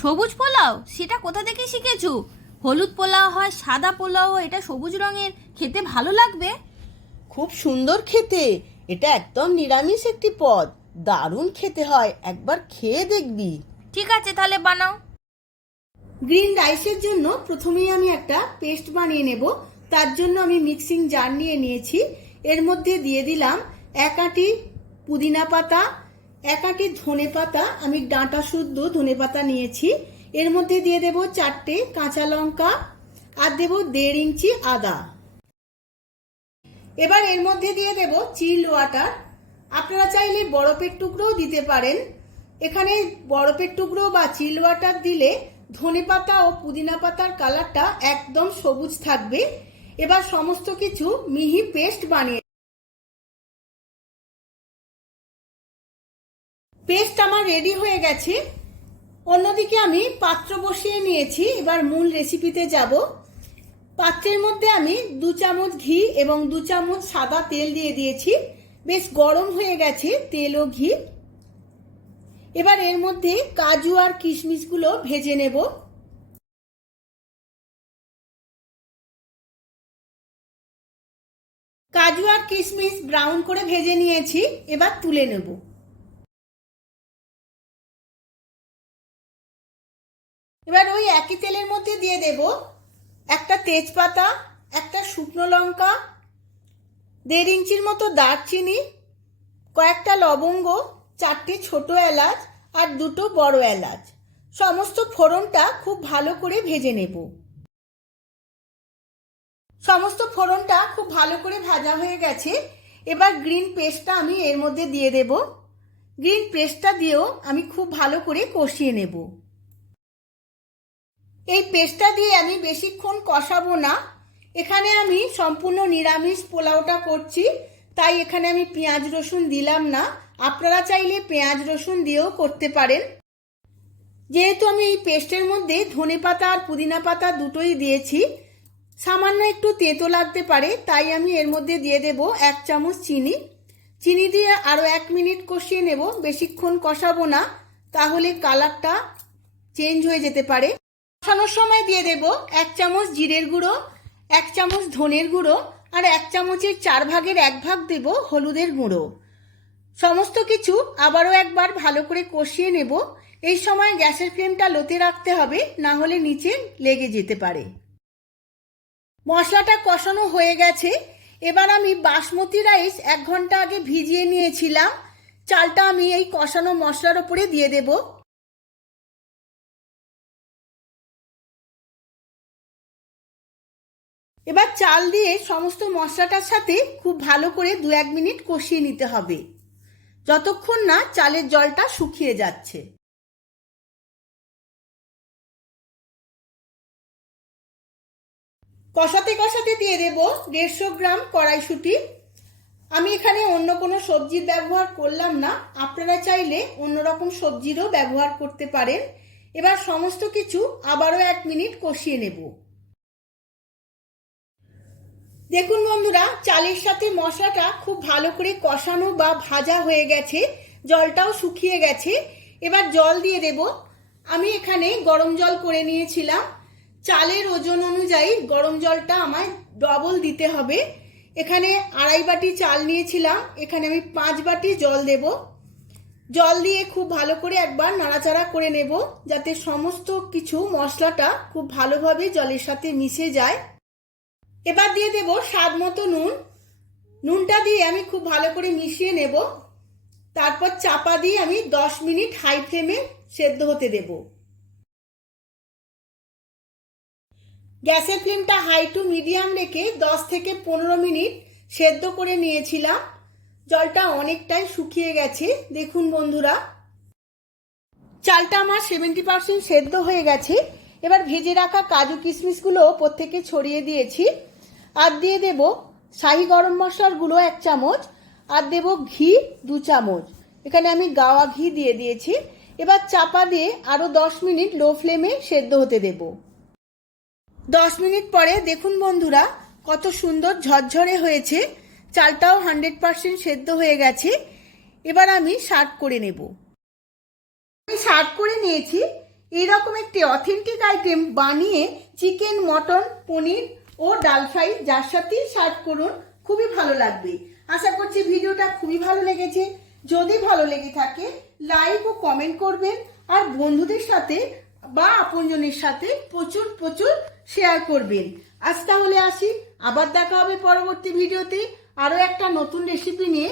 সবুজ পোলাও? সেটা কোথা থেকে শিখেছো? হলুদ পোলাও হয় সাদা পোলাও এটা সবুজ রঙের। খেতে ভালো লাগবে? খুব সুন্দর খেতে। এটা একদম নিরামিষ একটি পদ। দারুণ খেতে হয়। একবার খেয়ে দেখবি। ঠিক আছে তাহলে বানাও। গ্রিন রাইসের জন্য প্রথমেই আমি একটা পেস্ট বানিয়ে নেব। তার জন্য আমি মিক্সিং জার নিয়ে নিয়েছি। এর মধ্যে দিয়ে দিলাম এক আঁটি পুদিনা পাতা এক ধনে পাতা আমি ডাঁটা শুদ্ধ ধনে পাতা নিয়েছি। এর মধ্যে দিয়ে দেব চারটে কাঁচা লঙ্কা আর দেব দেড় ইঞ্চি আদা। এবার এর মধ্যে দিয়ে দেব চিল ওয়াটার। আপনারা চাইলে বরফের টুকরোও দিতে পারেন। এখানে বরফের টুকরো বা চিল ওয়াটার দিলে ধনে পাতা ও পুদিনা পাতার কালারটা একদম সবুজ থাকবে। এবার সমস্ত কিছু মিহি পেস্ট বানিয়ে পেস্ট আমার রেডি হয়ে গেছে। অন্যদিকে আমি পাত্র বসিয়ে নিয়েছি। এবার মূল রেসিপিতে যাব। পাত্রের মধ্যে আমি দু চামচ ঘি এবং দু চামচ সাদা তেল দিয়ে দিয়েছি। বেশ গরম হয়ে গেছে তেল ও ঘি। এবার এর মধ্যে কাজু আর কিশমিশগুলো ভেজে নেব। কাজু আর কিশমিশ ব্রাউন করে ভেজে নিয়েছি। এবার তুলে নেব। এবার ওই একই তেলের মধ্যে দিয়ে দেব একটা তেজপাতা, একটা শুকনো লঙ্কা, দেড় ইঞ্চির মতো দারচিনি, কয়েকটা লবঙ্গ, চারটে ছোট এলাচ আর দুটো বড় এলাচ। সমস্ত ফোড়নটা খুব ভালো করে ভেজে নেব। সমস্ত ফোড়নটা খুব ভালো করে ভাজা হয়ে গেছে। এবার গ্রিন পেস্টটা আমি এর মধ্যে দিয়ে দেব। গ্রিন পেস্টটা দিয়েও আমি খুব ভালো করে কষিয়ে নেব। এই পেস্টটা দিয়ে আমি বেশিক্ষণ কষাবো না। এখানে আমি সম্পূর্ণ নিরামিষ পোলাওটা করছি, তাই এখানে আমি পেঁয়াজ রসুন দিলাম না। আপনারা চাইলে পেঁয়াজ রসুন দিয়েও করতে পারেন। যেহেতু আমি এই পেস্টের মধ্যে ধনে পাতা আর পুদিনা পাতা দুটোই দিয়েছি, সামান্য একটু তেঁতো লাগতে পারে, তাই আমি এর মধ্যে দিয়ে দেব এক চামচ চিনি। চিনি দিয়ে আরও এক মিনিট কষিয়ে নেব, বেশিক্ষণ কষাবো না, তাহলে কালারটা চেঞ্জ হয়ে যেতে পারে। কষানোর সময় দিয়ে দেব এক চামচ জিরের গুঁড়ো, এক চামচ ধনের গুঁড়ো আর এক চামচের চার ভাগের এক ভাগ দেব হলুদের গুঁড়ো। সমস্ত কিছু আবারও একবার ভালো করে কষিয়ে নেব। এই সময় গ্যাসের ফ্লেমটা লোতে রাখতে হবে, না হলে নিচে লেগে যেতে পারে। মশলাটা কষানো হয়ে গেছে। এবার আমি বাসমতি রাইস এক ঘণ্টা আগে ভিজিয়ে নিয়েছিলাম। চালটা আমি এই কষানো মশলার ওপরে দিয়ে দেবো। এবার চাল দিয়ে সমস্ত মশলাটার সাথে খুব ভালো করে দু এক মিনিট কষিয়ে নিতে হবে। যতক্ষণ না চালের জলটা শুকিয়ে যাচ্ছে। কষাতে কষাতে দিয়ে দেব দেড়শো গ্রাম কড়াইশুঁটি। আমি এখানে অন্য কোনো সবজির ব্যবহার করলাম না। আপনারা চাইলে অন্য রকম সবজিরও ব্যবহার করতে পারেন। এবার সমস্ত কিছু আবারও এক মিনিট কষিয়ে নেব। দেখুন বন্ধুরা, চালের সাথে মশলাটা খুব ভালো করে কষানো বা ভাজা হয়ে গেছে, জলটাও শুকিয়ে গেছে। এবার জল দিয়ে দেব। আমি এখানে গরম জল করে নিয়েছিলাম। চালের ওজন অনুযায়ী গরম জলটা আমায় ডবল দিতে হবে। এখানে আড়াই বাটি চাল নিয়েছিলাম। এখানে আমি পাঁচ বাটি জল দেব। জল দিয়ে খুব ভালো করে একবার নাড়াচাড়া করে নেব, যাতে সমস্ত কিছু মশলাটা খুব ভালোভাবে জলের সাথে মিশে যায়। এবার দিয়ে দেব স্বাদ মতো নুন। নুনটা দিয়ে আমি খুব ভালো করে মিশিয়ে নেব। তারপর চাপা দিয়ে আমি দশ মিনিট হাই ফ্লেমে সেদ্ধ হতে দেব। গ্যাসের ফ্লেমটা হাই টু মিডিয়াম রেখে দশ থেকে পনেরো মিনিট সেদ্ধ করে নিয়েছিলাম। জলটা অনেকটাই শুকিয়ে গেছে, দেখুন বন্ধুরা। চালটা আমার সেভেন্টি পার্সেন্ট সেদ্ধ হয়ে গেছে। এবার ভেজে রাখা কাজু কিশমিশগুলো ওপর থেকে ছড়িয়ে দিয়েছি। আর দিয়ে দেব শাহি গরম মশলার গুঁড়ো এক চামচ, আর দেব ঘি দু চামচ। এখানে আমি গাওয়া ঘি দিয়ে দিয়েছি। এবার চাপা দিয়ে আরও দশ মিনিট লো ফ্লেমে সেদ্ধ হতে দেব। দশ মিনিট পরে দেখুন বন্ধুরা, কত সুন্দর ঝরঝরে হয়েছে। চালটাও হান্ড্রেড পার্সেন্ট সেদ্ধ হয়ে গেছে। এবার আমি সার্ভ করে নেব। আমি সার্ভ করে নিয়েছি। এইরকম একটি অথেন্টিক আইটেম বানিয়ে চিকেন, মটন, পনির ও ডাল ফ্রাই যার সাথেই সার্ভ করুন, খুবই ভালো লাগবে। আশা করছি ভিডিওটা খুবই ভালো লেগেছে। যদি ভালো লেগে থাকে লাইক ও কমেন্ট করবেন আর বন্ধুদের সাথে বা আপনজনের সাথে প্রচুর প্রচুর শেয়ার করবেন। আজ তাহলে আসি, আবার দেখা হবে পরবর্তী ভিডিওতে। আরও একটা নতুন রেসিপি নিয়ে